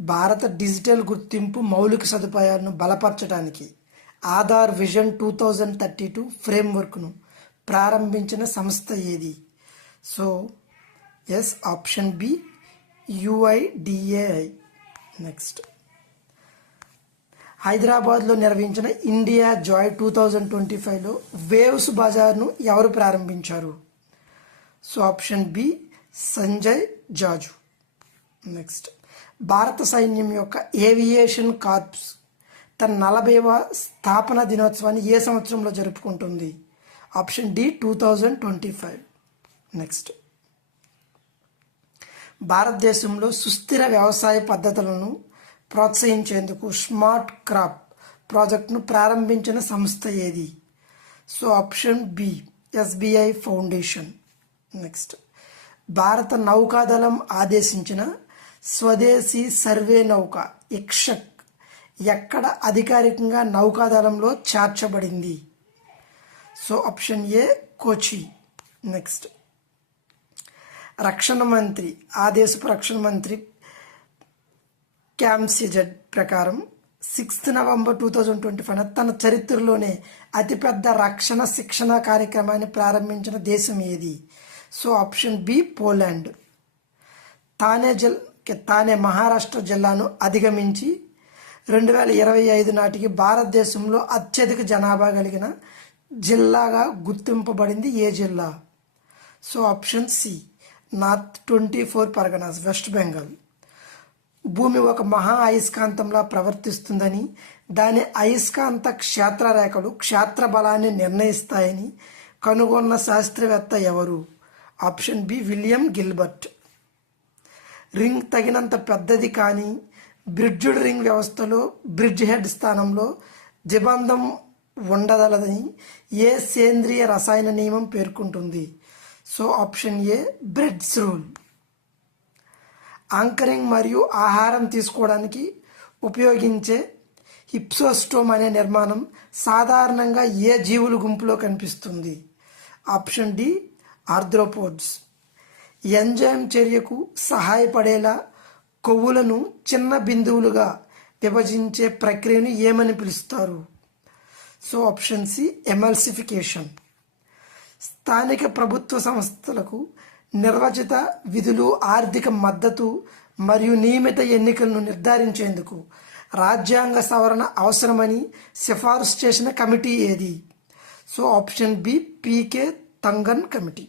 భారత డిజిటల్ గుర్తింపు మౌలిక సదుపాయాలను బలపరచడానికి Aadhaar vision two thousand thirty two ఫ్రేమ్వర్క్ను ప్రారంభించిన సంస్థ ఏది? So yes option B UIDAI. Next. హైదరాబాద్లో నిర్వహించిన India Joy two thousand twenty ఫైవ్లో వేవ్స్ బజార్ను ఎవరు ప్రారంభించారు? So option B Sanjay Jaju. Next. భారత సైన్యం యొక్క ఏవియేషన్ కార్ప్స్ తన నలభైవ స్థాపన దినోత్సవాన్ని ఏ సంవత్సరంలో జరుపుకుంటుంది? Option D two thousand twenty five. Next. భారతదేశంలో సుస్థిర వ్యవసాయ పద్ధతులను ప్రోత్సహించేందుకు స్మార్ట్ క్రాప్ ప్రాజెక్టును ప్రారంభించిన సంస్థ ఏది? So option B SBI foundation. Next. భారత నౌకాదళం ఆదేశించిన స్వదేశీ సర్వే నౌక ఇక్షక్ ఎక్కడ అధికారికంగా నౌకాదళంలో చేర్చబడింది? So option A Kochi next రక్షణ మంత్రి ఆ దేశపు రక్షణ మంత్రి క్యాంసిజెడ్ ప్రకారం sixth November two thousand twenty five తన చరిత్రలోనే అతిపెద్ద రక్షణ శిక్షణ కార్యక్రమాన్ని ప్రారంభించిన దేశం ఏది? సో ఆప్షన్ బి పోలాండ్ తానే జల్ తానే మహారాష్ట్ర జిల్లాను అధిగమించి రెండు వేల ఇరవై ఐదు నాటికి భారతదేశంలో అత్యధిక జనాభా కలిగిన జిల్లాగా గుర్తింపబడింది ఏ జిల్లా? So option C North twenty four Parganas West Bengal. భూమి ఒక మహా అయస్కాంతంలా ప్రవర్తిస్తుందని దాని అయస్కాంత క్షేత్ర రేఖలు క్షేత్ర బలాన్ని నిర్ణయిస్తాయని కనుగొన్న శాస్త్రవేత్త ఎవరు? Option B William Gilbert. Ring తగినంత పెద్దది కానీ బ్రిడ్జ్డ్ రింగ్ వ్యవస్థలో బ్రిడ్జ్ హెడ్ స్థానంలో జిబంధం ఉండదలదని ఏ సేంద్రియ రసాయన నియమం పేర్కొంటుంది? So option A Bredt's rule. Anchoring మరియు ఆహారం తీసుకోవడానికి ఉపయోగించే హిప్సోస్టోమ్ అనే నిర్మాణం సాధారణంగా ఏ జీవుల గుంపులో కనిపిస్తుంది? Option D arthropods. ఎంజైమ్ చర్యకు సహాయపడేలా కొవ్వులను చిన్న బిందువులుగా విభజించే ప్రక్రియను ఏమని పిలుస్తారు? So option C emulsification. స్థానిక ప్రభుత్వ సంస్థలకు నిర్వచిత విధులు ఆర్థిక మద్దతు మరియు నియమిత ఎన్నికలను నిర్ధారించేందుకు రాజ్యాంగ సవరణ అవసరమని సిఫారసు చేసిన కమిటీ ఏది? So option B PK Thungon committee.